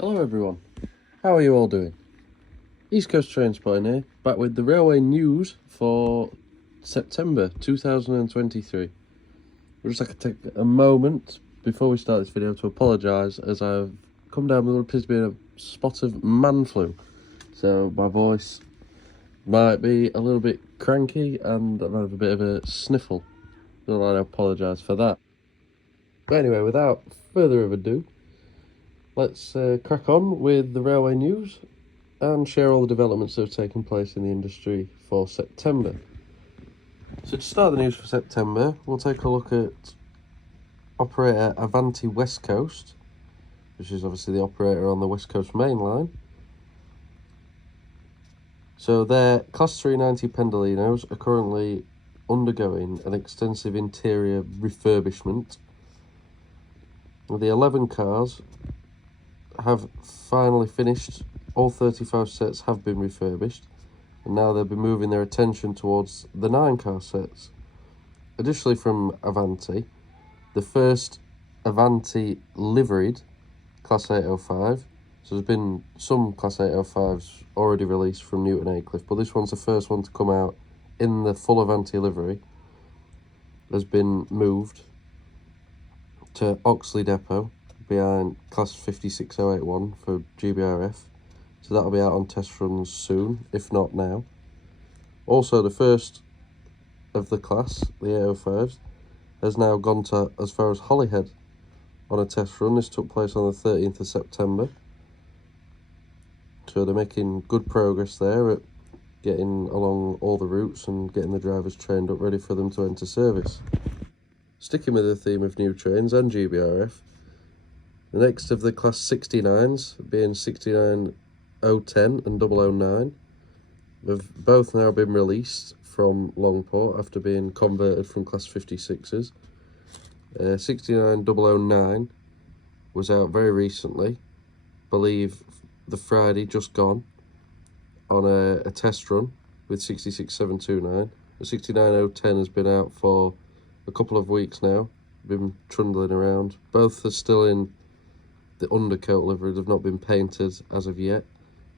Hello everyone, how are you all doing? East Coast Trainspotting here, back with the railway news for September 2023. We'd just like to take a moment before we start this video to apologise, as I've come down with what appears to be a spot of man flu. So my voice might be a little bit cranky and I might have a bit of a sniffle. I'd like to apologise for that. But anyway, without further ado, let's crack on with the railway news and share all the developments that have taken place in the industry for September. So to start the news for September, we'll take a look at operator Avanti West Coast, which is obviously the operator on the West Coast Main Line. So their Class 390 Pendolinos are currently undergoing an extensive interior refurbishment. The 11 cars have finally finished. All 35 sets have been refurbished, and now they'll be moving their attention towards the 9 car sets. Additionally, from Avanti, the first Avanti liveried Class 805, so there's been some Class 805s already released from Newton Aycliffe, but this one's the first one to come out in the full Avanti livery, has been moved to Oxley Depot behind Class 56081 for GBRF. So that'll be out on test runs soon, if not now. Also, the first of the class, the 805s, has now gone to as far as Holyhead on a test run. This took place on the 13th of September. So they're making good progress there at getting along all the routes and getting the drivers trained up ready for them to enter service. Sticking with the theme of new trains and GBRF, the next of the Class 69s, being 69010 and 009, have both now been released from Longport after being converted from Class 56s. 69009 was out very recently, believe the Friday just gone, on a test run with 66729. The 69010 has been out for a couple of weeks now, been trundling around. Both are still in the undercoat livery, they've not been painted as of yet.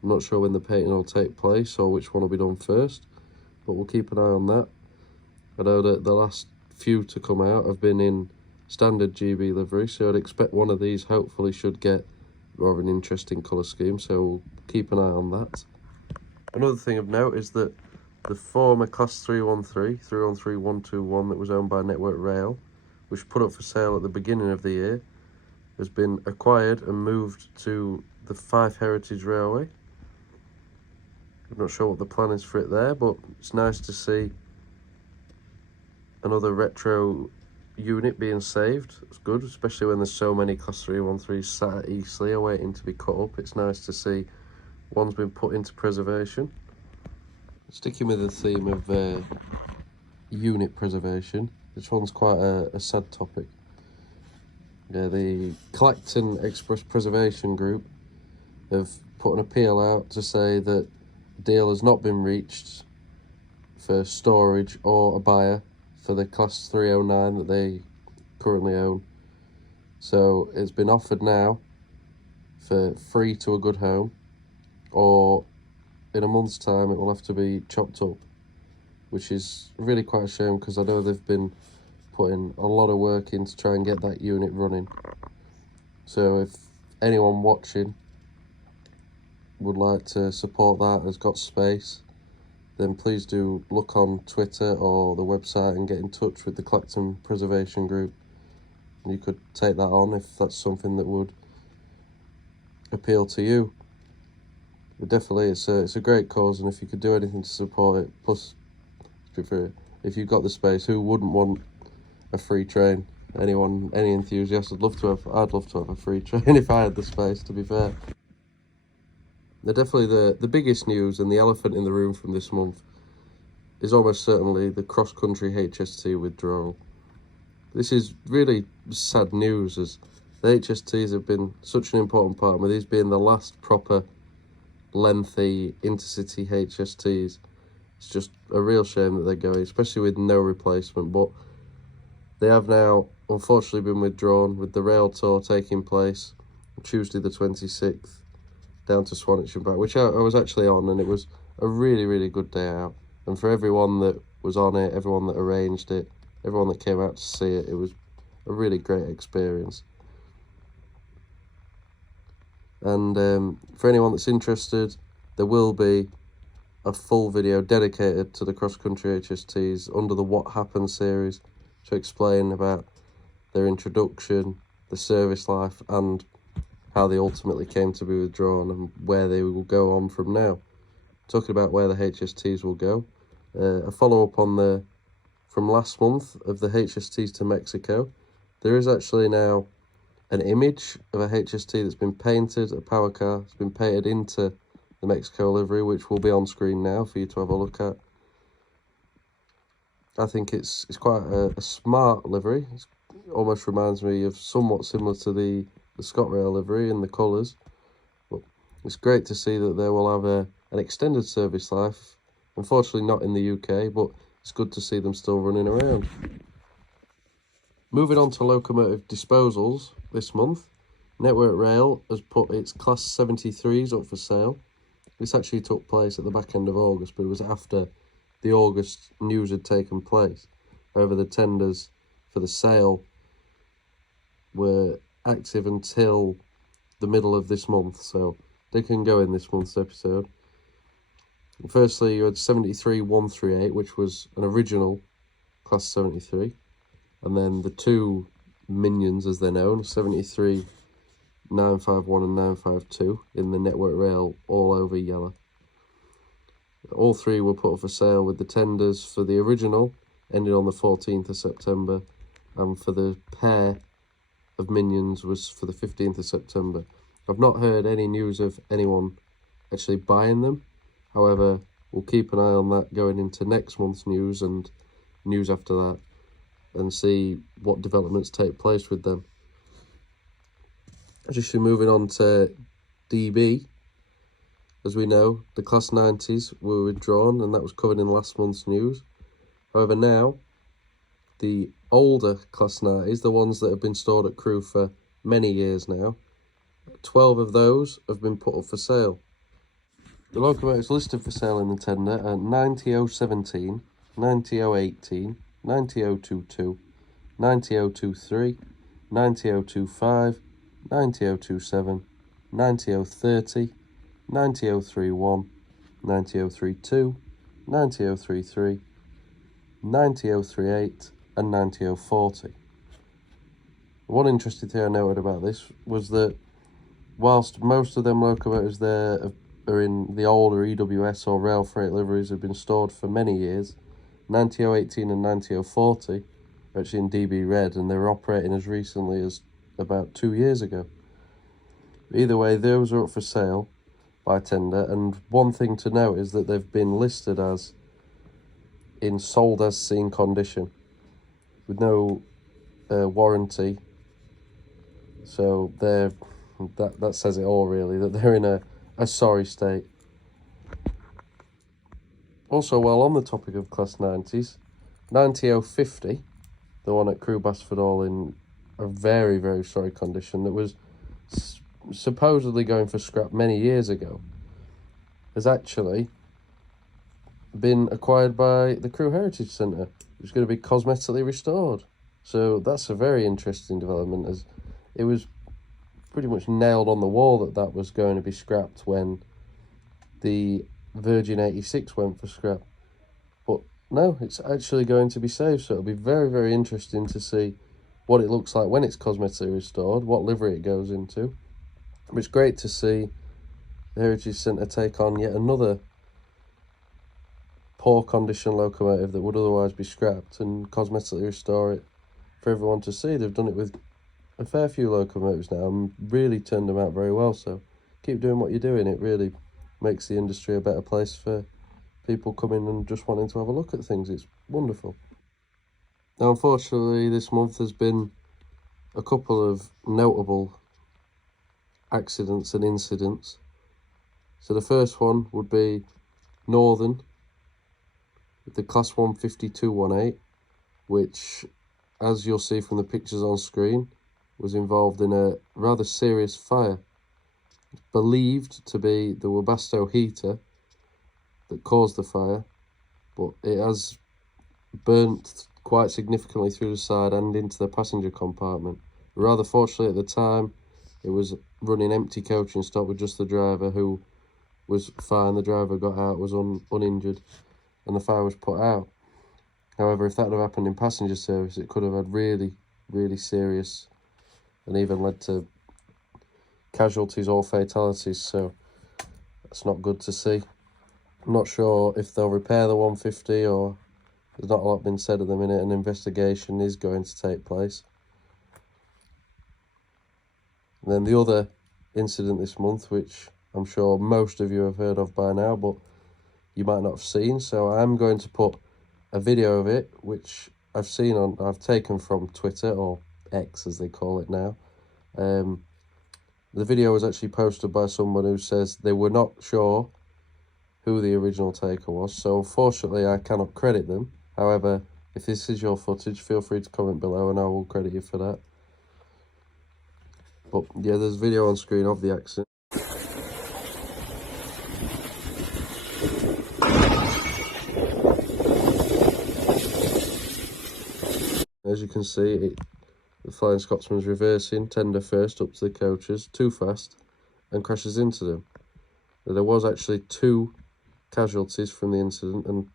I'm not sure when the painting will take place or which one will be done first, but we'll keep an eye on that. I know that the last few to come out have been in standard GB livery, so I'd expect one of these hopefully should get more of an interesting colour scheme, so we'll keep an eye on that. Another thing of note is that the former Class 313121 that was owned by Network Rail, which put up for sale at the beginning of the year, has been acquired and moved to the Fife Heritage Railway. I'm not sure what the plan is for it there, but it's nice to see another retro unit being saved. It's good, especially when there's so many Class 313s sat at Eastleigh waiting to be cut up. It's nice to see one's been put into preservation. Sticking with the theme of unit preservation, this one's quite a sad topic. Yeah, the Clacton Express Preservation Group have put an appeal out to say that a deal has not been reached for storage or a buyer for the Class 309 that they currently own. So it's been offered now for free to a good home, or in a month's time it will have to be chopped up, which is really quite a shame because I know they've been putting a lot of work in to try and get that unit running. So if anyone watching would like to support that, has got space, then please do look on Twitter or the website and get in touch with the Clacton Preservation Group. You could take that on if that's something that would appeal to you. But definitely it's a great cause, and if you could do anything to support it, plus if you've got the space, who wouldn't want a free train? Any enthusiast would love to have. I'd love to have a free train if I had the space, to be fair. They're definitely the biggest news, and the elephant in the room from this month is almost certainly the cross-country HST withdrawal. This is really sad news, as the HSTs have been such an important part, with these being the last proper lengthy intercity HSTs. It's just a real shame that they're going, especially with no replacement, but they have now unfortunately been withdrawn with the rail tour taking place Tuesday the 26th, down to Swanage and back, which I was actually on, and it was a really, really good day out. And for everyone that was on it, everyone that arranged it, everyone that came out to see it, it was a really great experience. And for anyone that's interested, there will be a full video dedicated to the cross-country HSTs under the What Happened series to explain about their introduction, the service life, and how they ultimately came to be withdrawn and where they will go on from now. Talking about where the HSTs will go, a follow-up on from last month of the HSTs to Mexico. There is actually now an image of a HST that's been painted, a power car, it's been painted into the Mexico livery, which will be on screen now for you to have a look at. I think it's quite a smart livery. It almost reminds me of somewhat similar to the ScotRail livery in the colours. But it's great to see that they will have an extended service life. Unfortunately not in the UK, but it's good to see them still running around. Moving on to locomotive disposals this month, Network Rail has put its Class 73s up for sale. This actually took place at the back end of August, but it was after the August news had taken place. However, the tenders for the sale were active until the middle of this month, so they can go in this month's episode. Firstly, you had 73-138, which was an original Class 73. And then the two minions, as they're known, 73-951 and 952 in the Network Rail all over yellow. All three were put up for sale, with the tenders for the original ending on the 14th of September, and for the pair of minions was for the 15th of September. I've not heard any news of anyone actually buying them. However, we'll keep an eye on that going into next month's news and news after that, and see what developments take place with them. Just moving on to DB, as we know, the Class 90s were withdrawn, and that was covered in last month's news. However, now, the older Class 90s, the ones that have been stored at Crewe for many years now, 12 of those have been put up for sale. The locomotives listed for sale in the tender are 90017, 90018, 90022, 90023, 90025, 90027, 90030, 90031, 90032, 90033, 90038 and 90040. One interesting thing I noted about this was that whilst most of them locomotives there are in the older EWS or rail freight liveries have been stored for many years, 90018 and 90040 are actually in DB Red, and they were operating as recently as about 2 years ago. Either way, those are up for sale by tender, and one thing to note is that they've been listed as in sold as seen condition with no warranty, so that says it all really, that they're in a sorry state. Also, while on the topic of Class 90s, 90050, the one at Crewe Basford Hall, in a very, very sorry condition, that was supposedly going for scrap many years ago, has actually been acquired by the Crewe Heritage Centre. It's going to be cosmetically restored. So that's a very interesting development, as it was pretty much nailed on the wall that was going to be scrapped when the Virgin 86 went for scrap. But no, it's actually going to be saved, so it'll be very, very interesting to see what it looks like when it's cosmetically restored, what livery it goes into. But it's great to see the Heritage Centre take on yet another poor condition locomotive that would otherwise be scrapped and cosmetically restore it for everyone to see. They've done it with a fair few locomotives now and really turned them out very well, so keep doing what you're doing. It really makes the industry a better place for people coming and just wanting to have a look at things. It's wonderful. Now, unfortunately, this month there's been a couple of notable accidents and incidents. So the first one would be Northern with the Class 15218, which, as you'll see from the pictures on screen, was involved in a rather serious fire. It's believed to be the Webasto heater that caused the fire, but it has burnt quite significantly through the side and into the passenger compartment. Rather fortunately at the time, it was running empty coaching stock with just the driver, who was fine. The driver got out, was uninjured, and the fire was put out. However, if that had happened in passenger service, it could have had really, really serious and even led to casualties or fatalities, so that's not good to see. I'm not sure if they'll repair the 150, or there's not a lot been said at the minute. An investigation is going to take place. And then the other incident this month, which I'm sure most of you have heard of by now, but you might not have seen, so I'm going to put a video of it, which I've taken from Twitter, or X as they call it now. The video was actually posted by someone who says they were not sure who the original taker was, so unfortunately I cannot credit them. However, if this is your footage, feel free to comment below and I will credit you for that. But yeah, there's a video on screen of the accident. As you can see, the Flying Scotsman's reversing, tender first up to the coaches, too fast, and crashes into them. There was actually 2 casualties from the incident and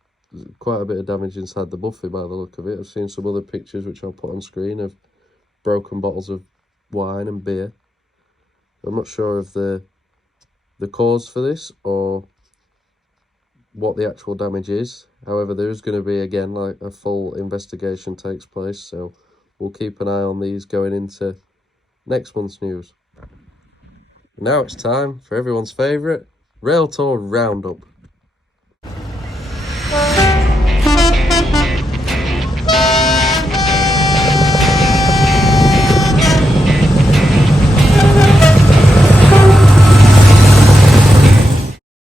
quite a bit of damage inside the Buffy by the look of it. I've seen some other pictures which I'll put on screen of broken bottles of wine and beer. I'm not sure of the cause for this or what the actual damage is. However, there is going to be, again, like a full investigation takes place, so we'll keep an eye on these going into next month's news. Now it's time for everyone's favourite Rail Tour Roundup.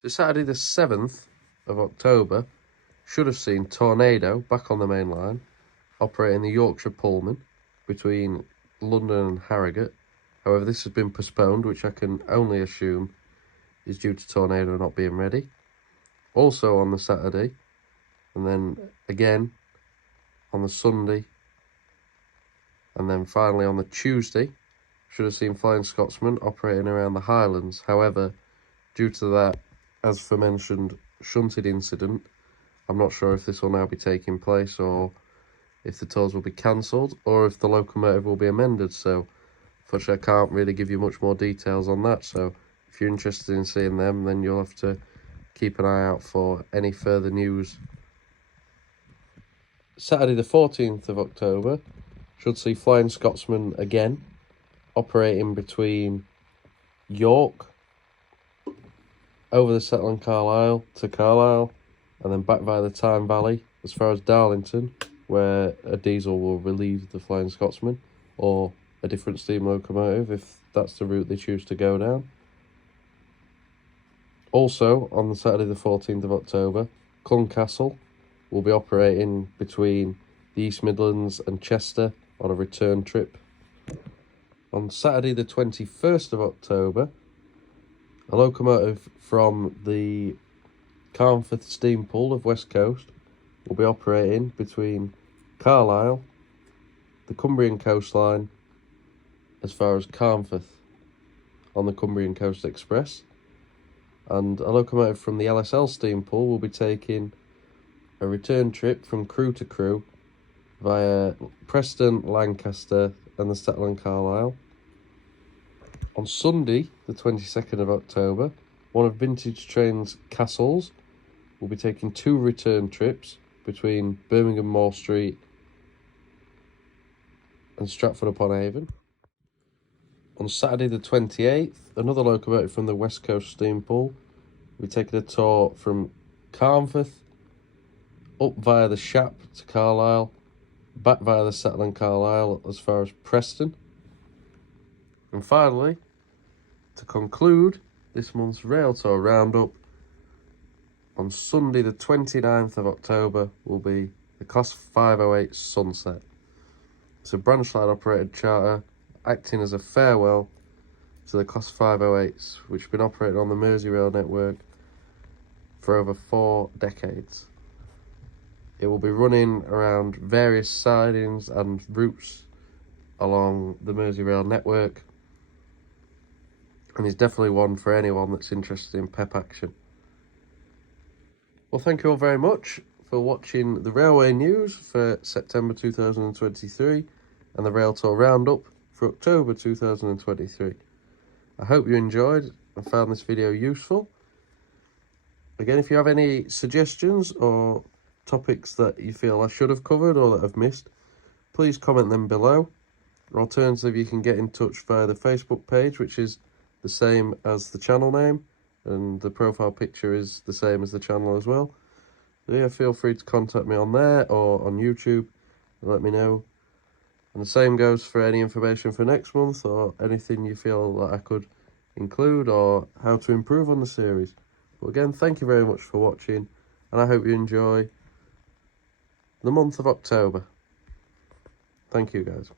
The Saturday the 7th of October should have seen Tornado back on the main line, operating the Yorkshire Pullman between London and Harrogate. However, this has been postponed, which I can only assume is due to Tornado not being ready. Also on the Saturday, and then again on the Sunday, and then finally on the Tuesday, should have seen Flying Scotsman operating around the Highlands. However, due to that, as aforementioned, shunted incident, I'm not sure if this will now be taking place, or if the tours will be cancelled, or if the locomotive will be amended. So unfortunately I can't really give you much more details on that, so if you're interested in seeing them, then you'll have to keep an eye out for any further news. Saturday the 14th of October should see Flying Scotsman again operating between York, over the Settle and Carlisle to Carlisle, and then back via the Tyne Valley as far as Darlington, where a diesel will relieve the Flying Scotsman, or a different steam locomotive if that's the route they choose to go down. Also, on the Saturday the 14th of October, Cluncastle will be operating between the East Midlands and Chester on a return trip. On Saturday the 21st of October, a locomotive from the Carnforth Steam Pool of West Coast will be operating between Carlisle, the Cumbrian coastline, as far as Carnforth on the Cumbrian Coast Express. And a locomotive from the LSL Steam Pool will be taking a return trip from Crewe to Crewe via Preston, Lancaster and the Settle and Carlisle. On Sunday, the 22nd of October, one of Vintage Trains Castles will be taking 2 return trips between Birmingham Moor Street and Stratford upon Avon. On Saturday the 28th, another locomotive from the West Coast Steam Pool will be taking a tour from Carnforth up via the Shap to Carlisle, back via the Settle and Carlisle as far as Preston. And finally, to conclude this month's Rail Tour Roundup, on Sunday the 29th of October will be the Class 508 Sunset. It's a branch line operated charter acting as a farewell to the Class 508s, which have been operating on the Merseyrail network for over 4 decades. It will be running around various sidings and routes along the Merseyrail network, and is definitely one for anyone that's interested in PEP action. Well, thank you all very much for watching the railway news for September 2023 and the Rail Tour Roundup for October 2023. I hope you enjoyed and found this video useful. Again, if you have any suggestions or topics that you feel I should have covered or that I've missed, please comment them below. Or alternatively, you can get in touch via the Facebook page, which is the same as the channel name, and the profile picture is the same as the channel as well. So yeah, feel free to contact me on there or on YouTube and let me know. And the same goes for any information for next month or anything you feel that I could include or how to improve on the series. But again, thank you very much for watching, and I hope you enjoy the month of October. Thank you, guys.